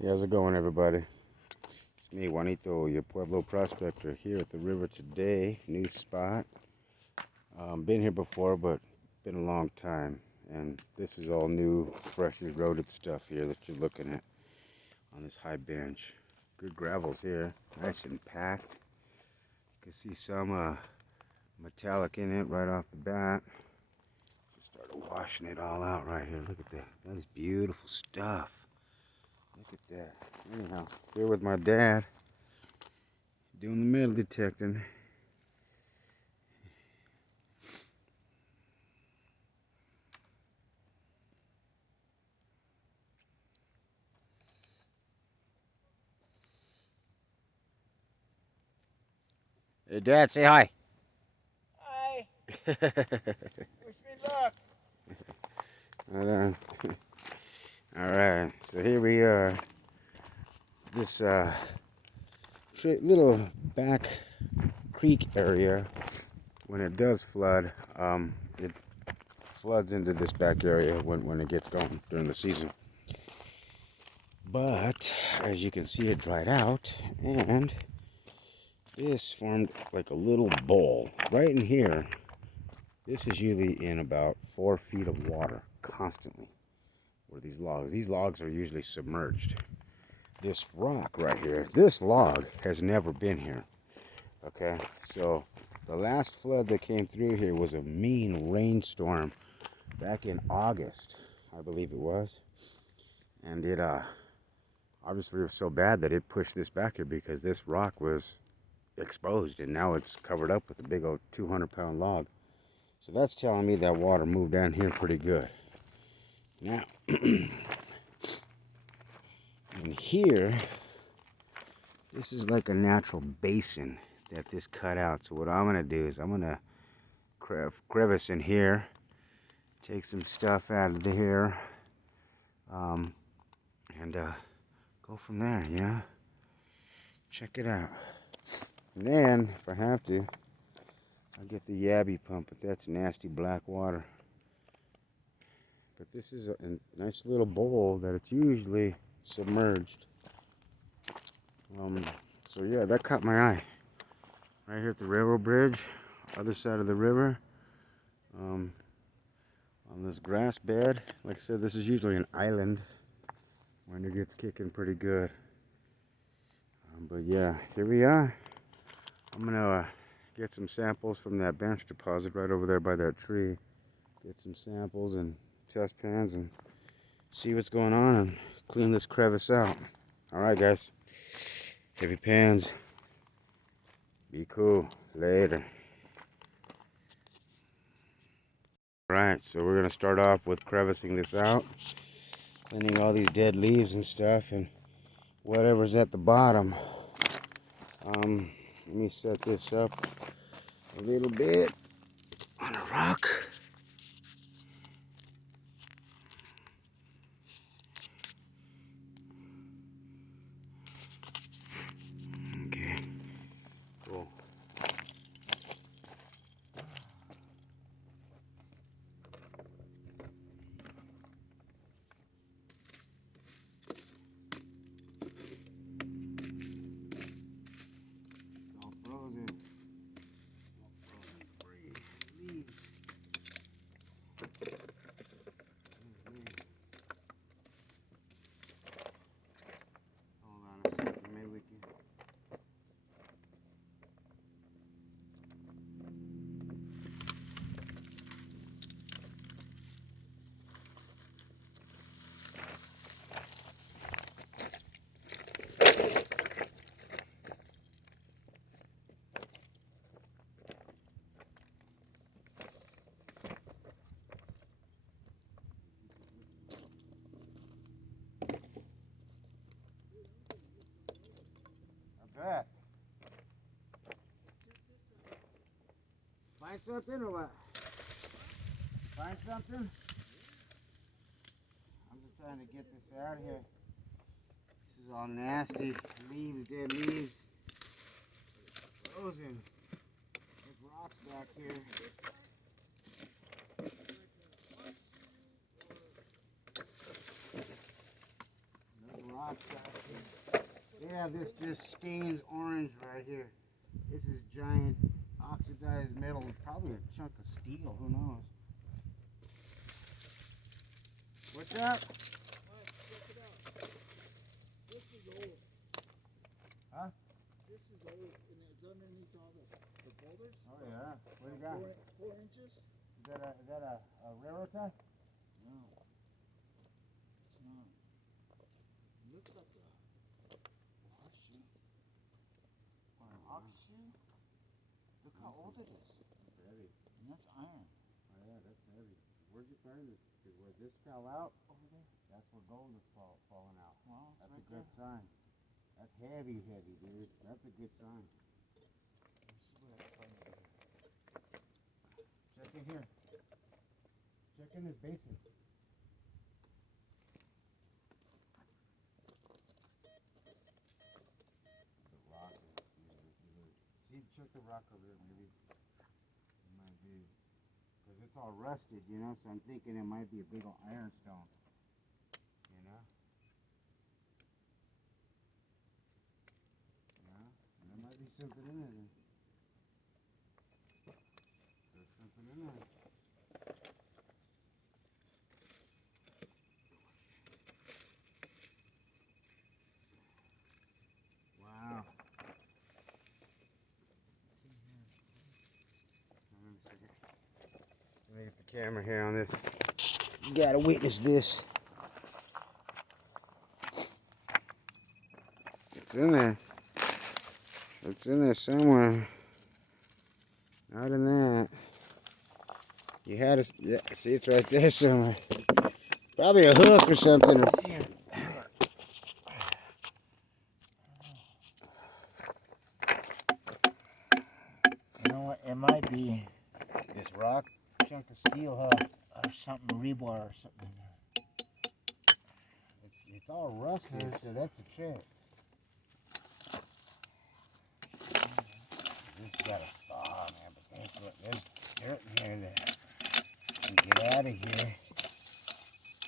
Hey, how's it going, everybody? It's me, Juanito, your Pueblo prospector, here at the river today. New spot. Been here before, but been a long time. And this is all new, fresh eroded stuff here that you're looking at on this high bench. Good gravels here, nice and packed. You can see some metallic in it right off the bat. Just started washing it all out right here. Look at that. That is beautiful stuff. Look at that. Anyhow, here with my dad, doing the metal detecting. Hey, Dad, say hi. Hi. Wish me luck. Right on. All right, so here we are. This little back creek area, when it does flood, it floods into this back area when it gets going during the season. But as you can see, it dried out, and this formed like a little bowl right in here. This is usually in about 4 feet of water constantly. Where these logs are usually submerged. This rock right here, this log has never been here. Okay, so the last flood that came through here was a mean rainstorm back in August, I believe it was. And it obviously was so bad that it pushed this back here because this rock was exposed, and now it's covered up with a big old 200-pound log. So that's telling me that water moved down here pretty good. Now, in here, this is like a natural basin that this cut out. So what I'm going to do is I'm going to crevice in here, take some stuff out of here, and go from there, yeah? Check it out. And then, if I have to, I'll get the Yabby pump, but that's nasty black water. But this is a nice little bowl that it's usually submerged. So yeah, that caught my eye. Right here at the railroad bridge, other side of the river, on this grass bed. Like I said, this is usually an island when it gets kicking pretty good. But yeah, here we are. I'm gonna get some samples from that bench deposit right over there by that tree. Get some samples and test pans and see what's going on and clean this crevice out. All right, guys. Heavy pans. Be cool. Later. All right, so we're gonna start off with crevicing this out, cleaning all these dead leaves and stuff and whatever's at the bottom. Let me set this up a little bit on a rock. Okay, cool. All frozen. All frozen debris. Leaves. Hold on a second, maybe we can. That. Find something or what? Find something? I'm just trying to get this out of here. This is all nasty. Leaves, dead leaves. Frozen. There's rocks back here. There's oxide. They have this just stained orange right here. This is giant oxidized metal, probably a chunk of steel, who knows. What's up? Check it out. This is old. Huh? This is old, and it's underneath all the boulders. Oh yeah. What do you got? 4 inches? Is that a railroad tie? No. It's not. It looks like a horseshoe. Or an ox shoe. Look how old it is. That's heavy. And that's iron. Oh yeah, that's heavy. Where'd you find this? Because where this fell out, Over there. that's where gold is falling out. Wow, it's That's right a good there. sign. That's heavy, dude. That's a good sign. Let's see what I can find over here. Check in here. Check in this basin. The rock is see, check the rock over there, maybe. It might be. Because it's all rusted, you know, so I'm thinking it might be a big old ironstone. You know? Yeah, and there might be something in there. There's something in there. Wow. Hold on a second. Let me get the camera here on this. You gotta witness this. It's in there. It's in there somewhere. Not in that. You had to, yeah, see, it's right there somewhere. Probably a hook or something. You know what? It might be This rock, chunk of steel, huh? something rebar or something in there. It's all rusted, so that's a trick. This has got a thaw, man, but there's dirt in here that can get out of here.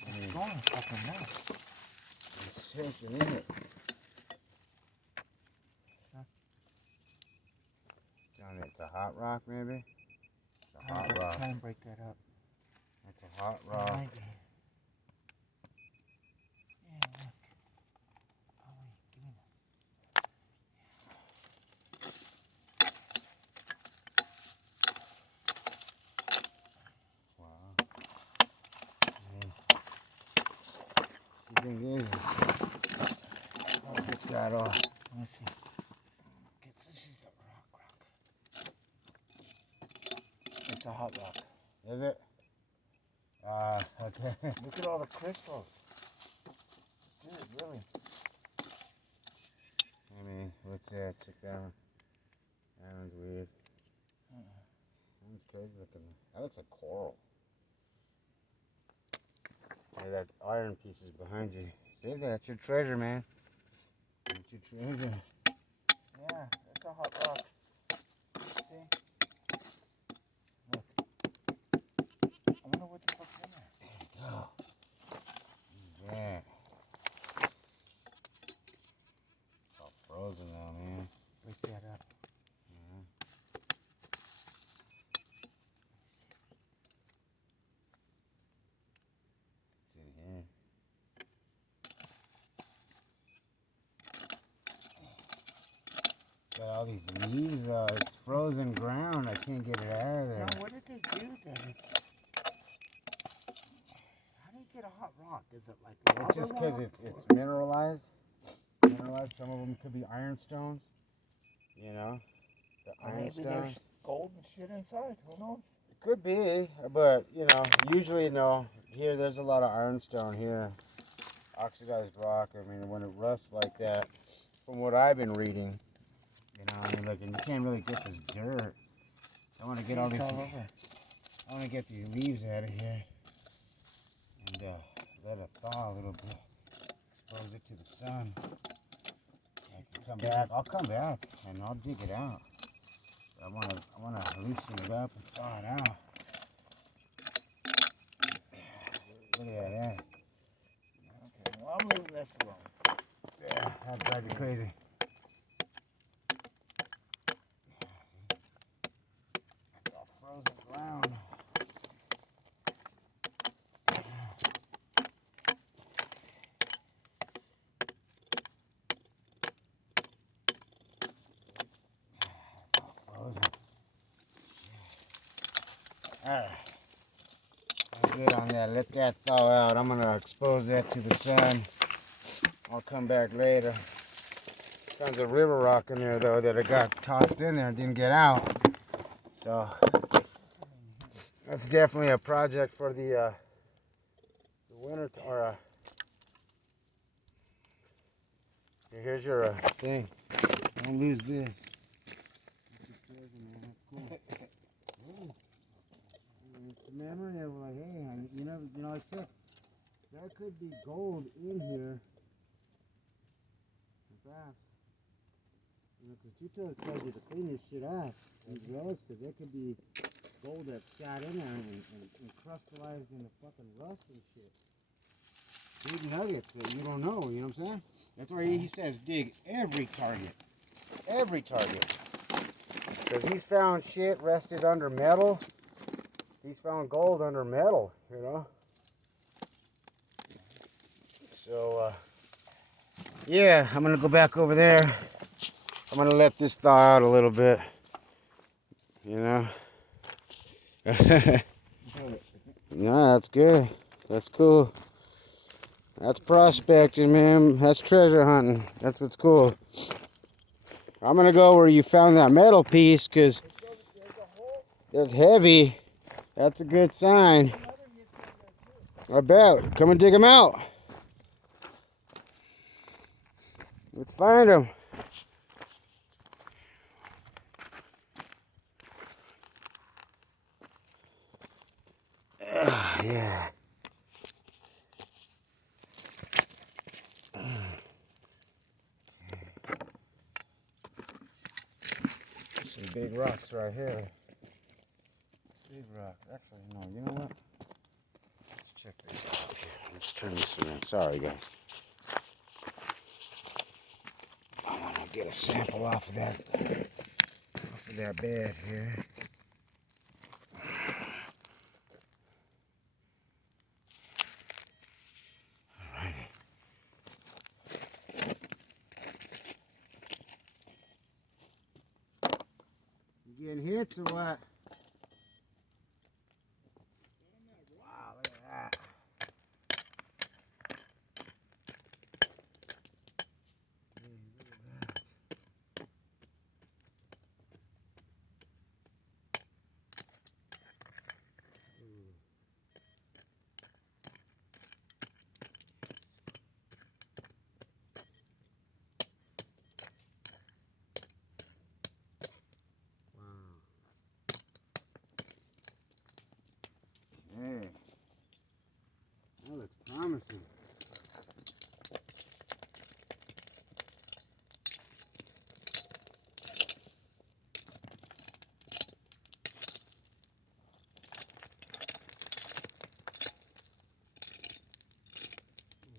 It's going fucking nuts. There's something in it. Huh? It's a hot rock, maybe? It's a hot rock. Try and break that up. It's a hot rock. Might be. Yeah, look. Oh, wait, give me that. Wow. See, the thing is, oh, it's got all. Let me see. This is the rock. It's a hot rock. Is it? Okay. Look at all the crystals. Dude, really. I mean, what's that? Check that one. That one's weird. That one's crazy looking. That looks like coral. Hey, that iron piece is behind you. Save that. That's your treasure, man. That's your treasure. Yeah, that's a hot rock. See? Look. I wonder what the fuck's in there. There you go. Yeah. It's all frozen now, man. Break that up. Yeah. It's in here. It's got all these leaves. It's frozen ground. I can't get it out of there. Now, what did they do that it's... How do you get a hot rock? Is it like lava It's just because rock? it's mineralized. Mineralized. Some of them could be ironstones. You know, the Or maybe there's ironstones. gold and shit inside. Who knows? It could be, but you know, usually no. Here, there's a lot of ironstone here. Oxidized rock. I mean, when it rusts like that, from what I've been reading, you know, I mean, look, and you can't really get this dirt. I want to get all It's these. all over. I want to get these leaves out of here and let it thaw a little bit. Expose it to the sun. I can come back. I'll come back and I'll dig it out. I want to loosen it up and thaw it out. Look at that. Okay, well, I'm leaving this alone. That drives you crazy. It's all frozen ground. Alright. I'm good on that. Let that thaw out. I'm gonna expose that to the sun. I'll come back later. Tons of river rock in there though that I got tossed in there and didn't get out. So that's definitely a project for the winter or here's your thing. Don't lose this. It's a memory of like, hey, you know, I said there could be gold in here. Perhaps. You know, because Tuto tells you to clean this shit off, these wells, because there could be gold that sat in there and crystallized in the fucking rust and shit. Big nuggets that you don't know, you know what I'm saying? That's why he says dig every target. Every target. Because he's found shit rested under metal. He's found gold under metal, you know? So, yeah, I'm going to go back over there. I'm going to let this thaw out a little bit, you know? No, that's good. That's cool. That's prospecting, man. That's treasure hunting. That's what's cool. I'm going to go where you found that metal piece because it's heavy. That's a good sign. I bet. Come and dig them out. Let's find them. Yeah. Some big rocks right here. Big rock. Actually, no, you know what? Let's check this out. Let's turn this around. Sorry, guys. I want to get a sample off of that bed here. Alrighty. You getting hits or what? Wow, look at that. Hey, that looks promising.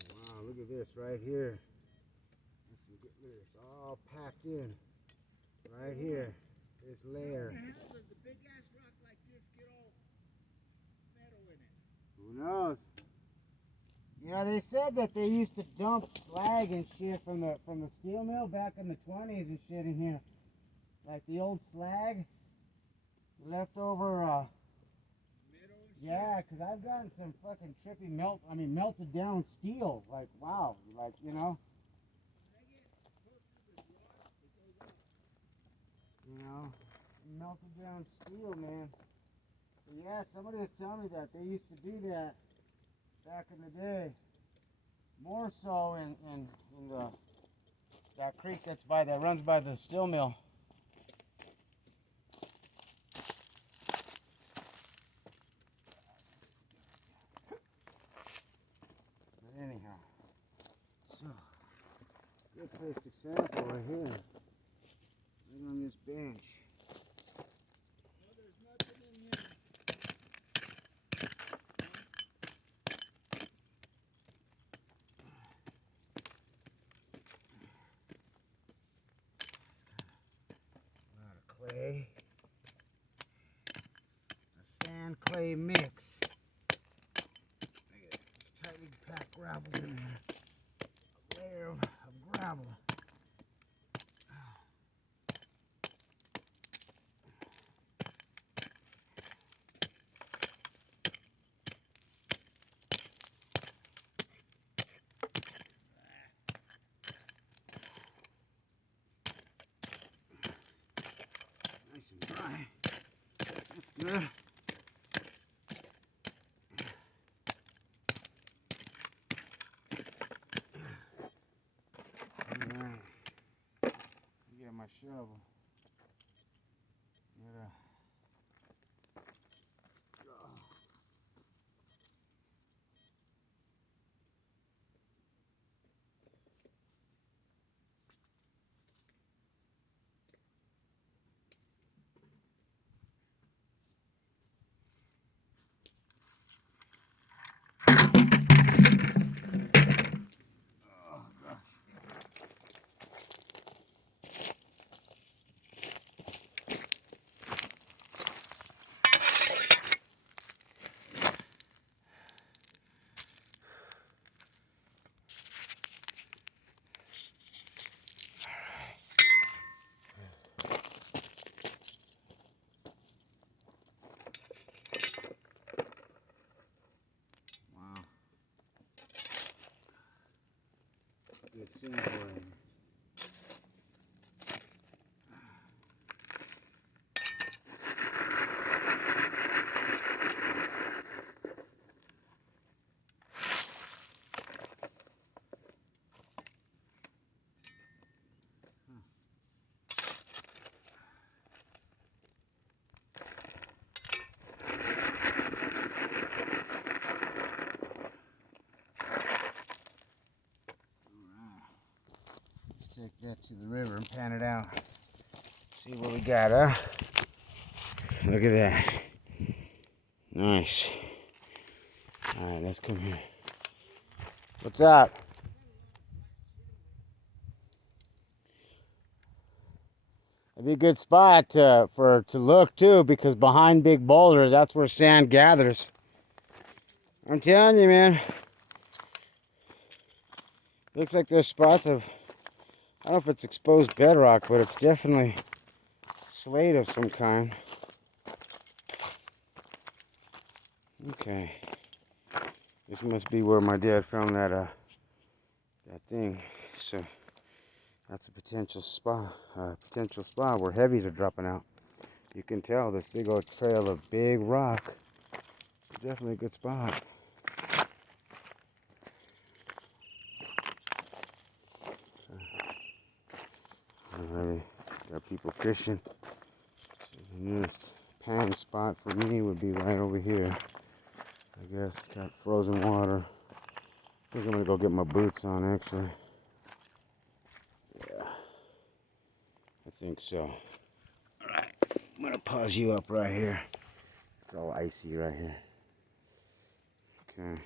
Wow, look at this right here. Look at this, all packed in. Right here, this layer. How the hell does a big ass rock like this get all metal in it? Who knows? You know, they said that they used to dump slag and shit from the steel mill back in the 20s and shit in here. Like the old slag, leftover, Metal and shit? yeah, because I've gotten some fucking trippy melted down steel. Like, wow, like, you know. You know, melted down steel, man. So yeah, somebody was telling me that they used to do that back in the day. More so in the that creek that runs by the steel mill. But anyhow, so good place to sample right here, right on this bench. No, there's nothing in here. clay. A sand clay mix. Look at this tightly packed gravel in there. A layer of gravel. Nice and dry. That's good. Alright. Get my shovel. Yeah. Wow. Good sand for him. Take that to the river and pan it out. See what we got, huh? Look at that. Nice. Alright, let's come here. What's up? It'd be a good spot to look too, because behind big boulders, that's where sand gathers. I'm telling you, man. Looks like there's spots of, I don't know if it's exposed bedrock, but it's definitely slate of some kind. Okay. This must be where my dad found that thing. So that's a potential spot where heavies are dropping out. You can tell this big old trail of big rock. Definitely a good spot. Alright, got people fishing. So the nearest pan spot for me would be right over here. I guess got frozen water. I think I'm gonna go get my boots on actually. Yeah, I think so. Alright, I'm gonna pause you up right here. It's all icy right here. Okay.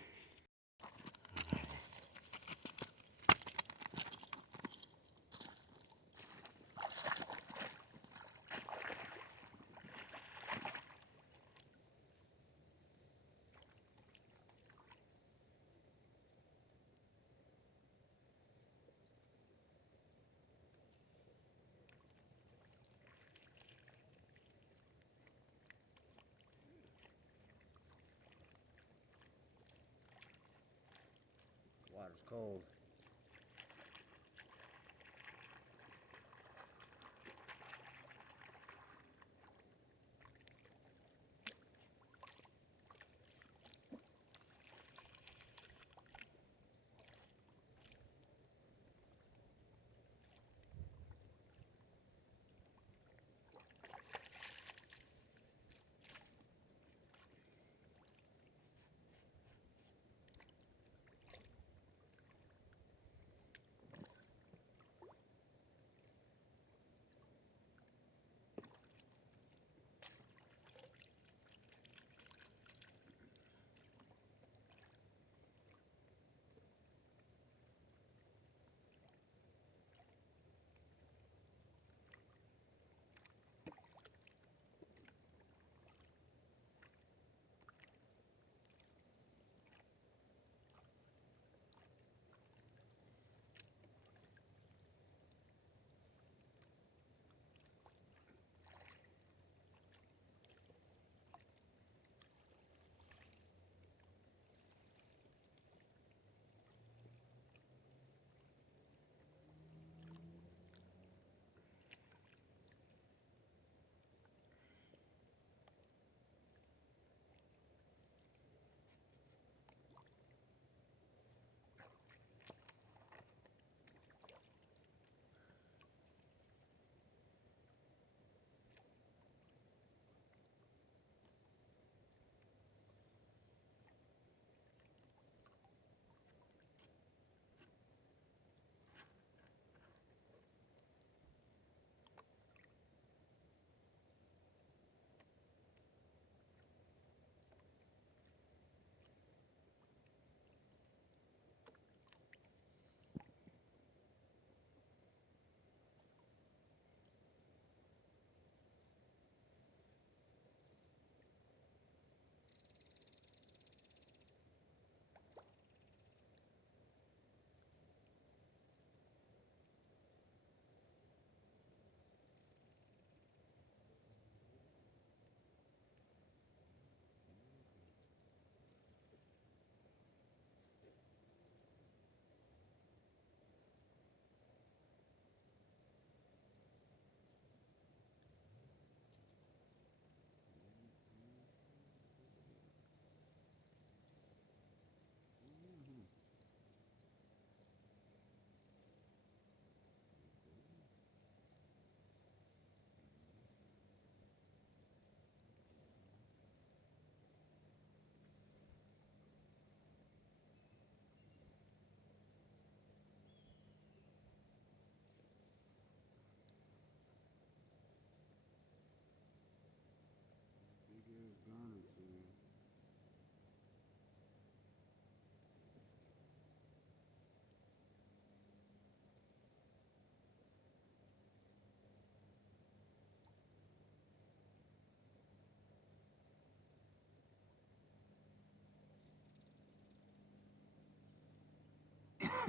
Water's cold.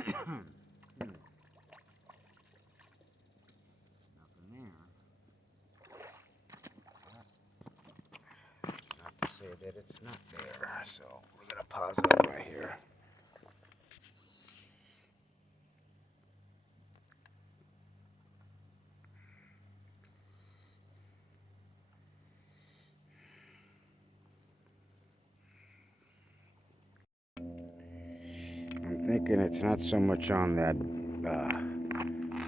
Nothing there. Not to say that it's not there. So we're gonna pause it right here. I'm thinking it's not so much on that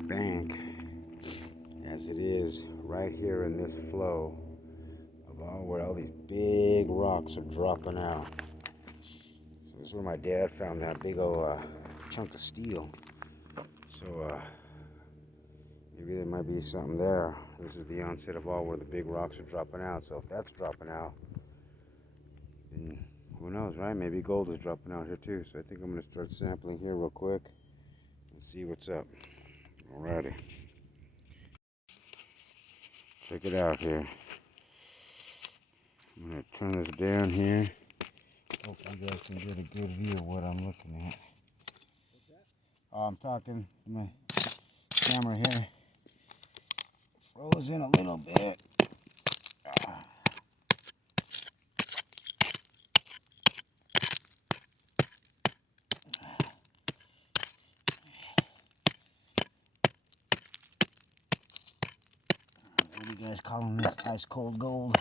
bank as it is right here in this flow of all where all these big rocks are dropping out. So this is where my dad found that big old chunk of steel. So maybe there might be something there. This is the onset of all where the big rocks are dropping out. So if that's dropping out, then who knows, right? Maybe gold is dropping out here too. So I think I'm gonna start sampling here real quick and see what's up. Alrighty. Check it out here. I'm gonna turn this down here. Hope you guys can get a good view of what I'm looking at. Oh, I'm talking to my camera here. Froze in a little bit. What are you guys calling this? Ice cold gold.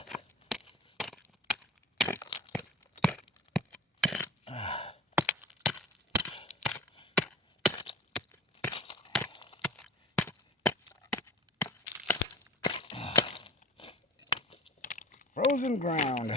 Frozen ground.